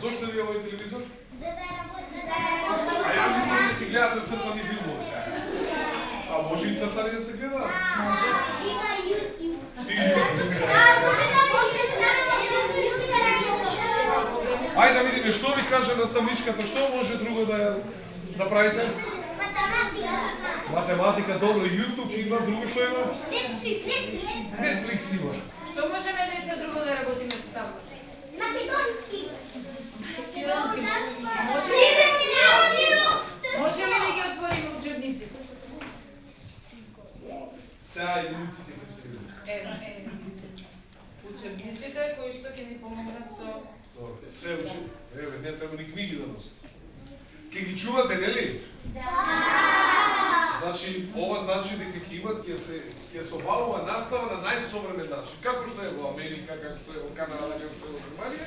Зошто ви овој телевизор? За да работи. А ја мислам да си гледате цртани филмови. А може и цртани да се гледаат? Може. Има YouTube. Ајде да видиме што ви каже наставничката, што може друго да правите? Математика. Математика, добро, YouTube има, друго што има? Netflix има. Што можеме деца друго да работиме со таблет? Македонски. Можеме ли ги отвориме учебниците? Сега единиците ќе се видат. Учебниците кои што ќе ни помогнат со... Добре, се учи. Еве, не треба ни книги да носите. Ке ги чувате, нели? Значи, ова значи дека ќе имат, ќе се обавува настава на најсовремен начин. Како што е во Америка, како што е во Канада, како што е во Германија,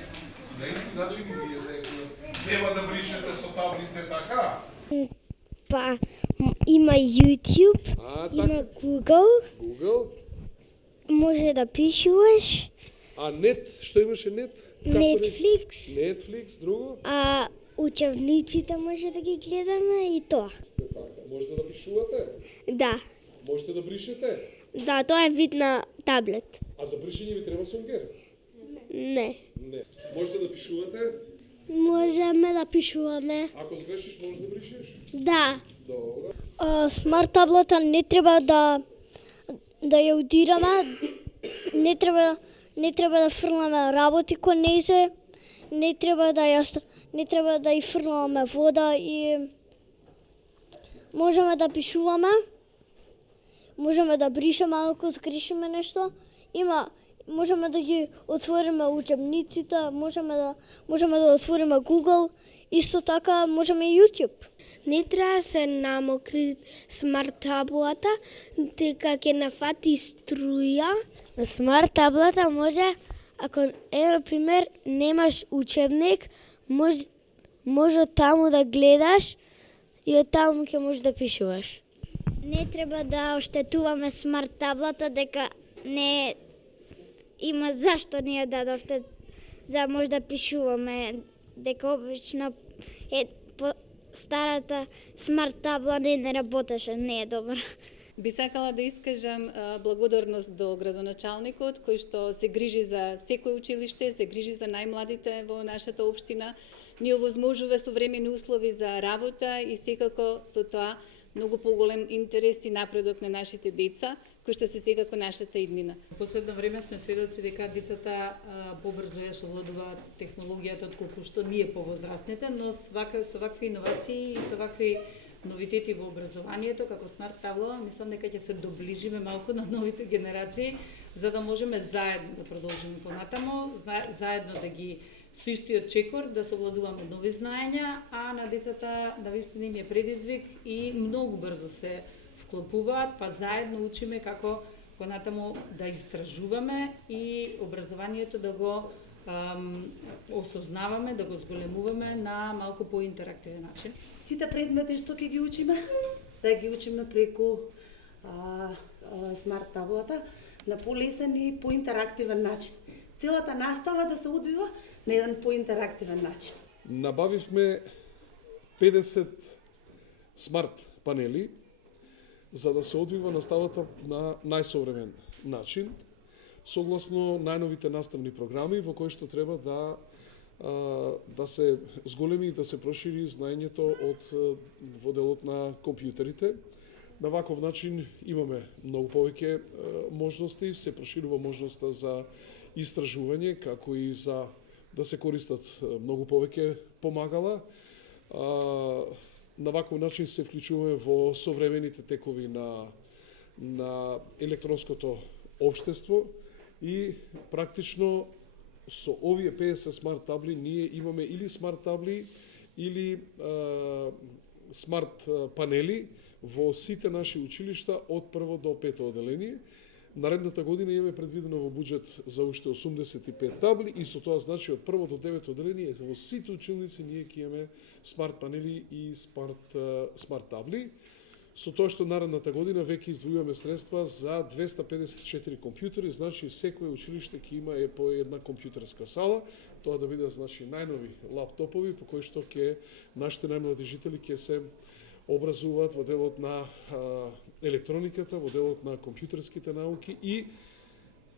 и на исти начин и вие нема да бришете со таблите така. Па има YouTube, има Google, може да пишуваш, А нет, што имаше нет? Netflix, друго? а учебниците може да ги гледаме и тоа. Можете да пишувате? Да, Можете да бришете? да, тоа е вид на таблет. А за бришење ви треба сонгер? Не. Не. Можете да пишувате? Можеме да пишуваме. Ако сгрешиш, можеш да бришеш? Да. Добро. Смарт таблета не треба да ја удираме, не треба да фрламе работи кон нејзе, не треба да ја фрламе вода и можеме да пишуваме, можеме да бришеме ако сгрешиме нешто. Можеме да ги отвориме учебниците, можеме да отвориме Google, исто така можеме и YouTube. Не треба да се намокри смарт таблата, дека ќе нафати струја. На смарт таблата може, ако на пример немаш учебник, може таму да гледаш и од таму ќе можеш да пишуваш. Не треба да оштетуваме смарт таблата дека не има зашто ни ја дадовте за може да пишуваме, дека обично старата смарт табла не работеше, не е добра. Би сакала да искажам благодарност до градоначалникот кој што се грижи за секој училиште, се грижи за најмладите во нашата општина, ни овозможува современи услови за работа и секако со тоа многу поголем интерес и напредок на нашите деца, кои што се секако нашата иднина. Во последно време сме сведоци дека децата побрзо ја совладуваат технологијата отколку што ние повозрастните, но со вакви иновации и со вакви новитети во образованието, како смарт табло, мислам дека ќе се доближиме малку на новите генерации, за да можеме заедно да продолжиме понатамо, заедно да ги со истиот чекор да совладуваме нови знаења, а на децата навистина им е предизвик и многу брзо се вклопуваат, па заедно учиме како понатамо да истражуваме и образованието да го осознаваме, да го зголемуваме на малку поинтерактивен начин. Сите предмети што ќе ги учиме, да ги учиме преку смарт таблата на полесен и поинтерактивен начин. Целата настава да се одвива на еден поинтерактивен начин. Набавивме 50 смарт панели за да се одвива наставата на најсовремен начин, согласно најновите наставни програми во кои што треба да се зголеми и да се прошири знаењето во делот на компјутерите. На ваков начин имаме многу повеќе можности, се проширува можноста за истражување, како и за да се користат многу повеќе помагала. На ваков начин се вклучуваме во современите текови на електронското општество и практично со овие 50 смарт табли ние имаме или смарт табли или смарт панели во сите наши училишта од прво до пето оделение. Наредната година имаме предвидено во буџет за уште 85 табли и со тоа значи од прво до девето оделение во сите училници ние ќе имаме смарт панели и смарт табли. Со тоа што наредната година веќе издвојуваме средства за 254 компјутери, значи секое училиште ќе има по една компјутерска сала. тоа да бидат значи најнови лаптопови по кои што ќе нашите најмлади жители ќе се образуваат во делот на електрониката, во делот на компјутерските науки и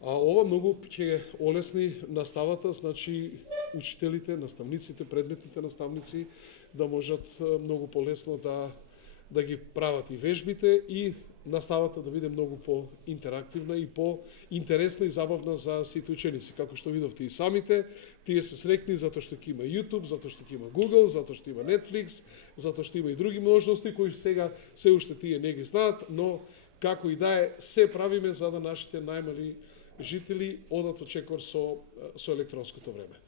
ова многу ќе олесни наставата, значи учителите, наставниците, предметните наставници да можат многу полесно да ги прават и вежбите и наставата да биде многу по-интерактивна и по-интересна и забавна за сите ученици. Како што видовте и самите, тие се срекни затоа што ќе има YouTube, затоа што ќе има Google, затоа што има Netflix, затоа што има и други можности кои сега се уште тие не ги знаат, но како и да е, се правиме за да нашите најмали жители одат во чекор со електронското време.